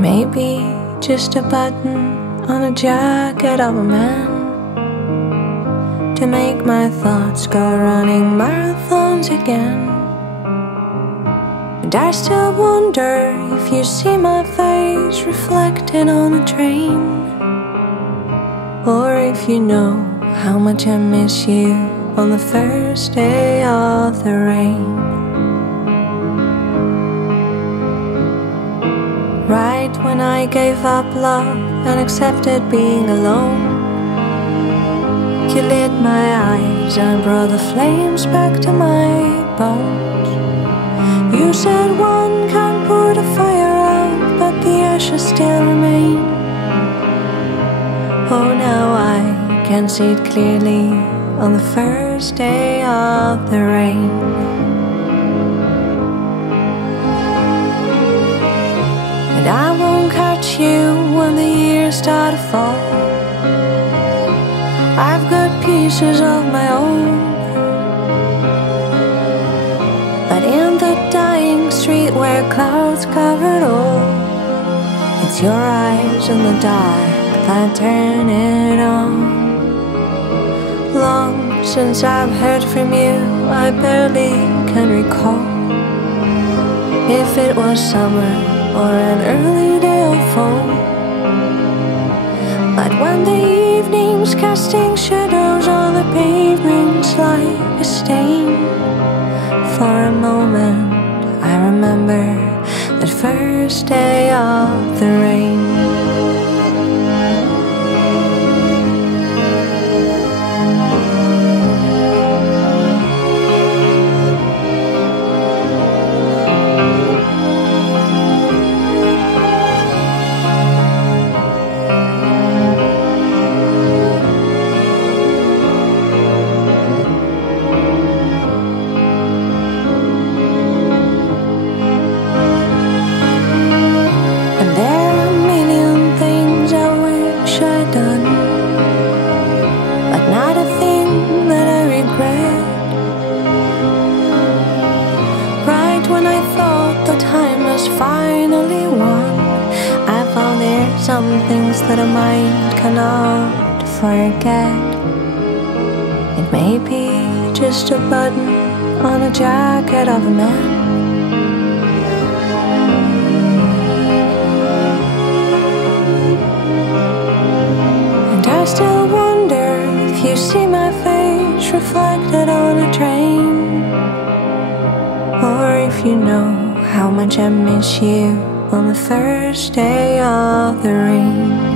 Maybe just a button on a jacket of a man to make my thoughts go running marathons again. And I still wonder if you see my face reflected on a train, or if you know how much I miss you on the first day of the rain. Right when I gave up love and accepted being alone, you lit my eyes and brought the flames back to my bones. You said one can't put a fire out, but the ashes still remain. Oh, now I can see it clearly on the first day of the rain. And I won't catch you when the years start to fall. I've got pieces of my own, but in the dying street where clouds covered all, it's your eyes in the dark that turn it on. Long since I've heard from you, I barely can recall if it was summer or an early day of fall. But when the evening's casting shadows on the pavements like a stain, for a moment I remember that first day of the rain. When I thought the time was finally won, I found there's some things that a mind cannot forget. It may be just a button on a jacket of a man, and I still wonder if you see my face reflected on a train, or if you know how much I miss you on the first day of the rain.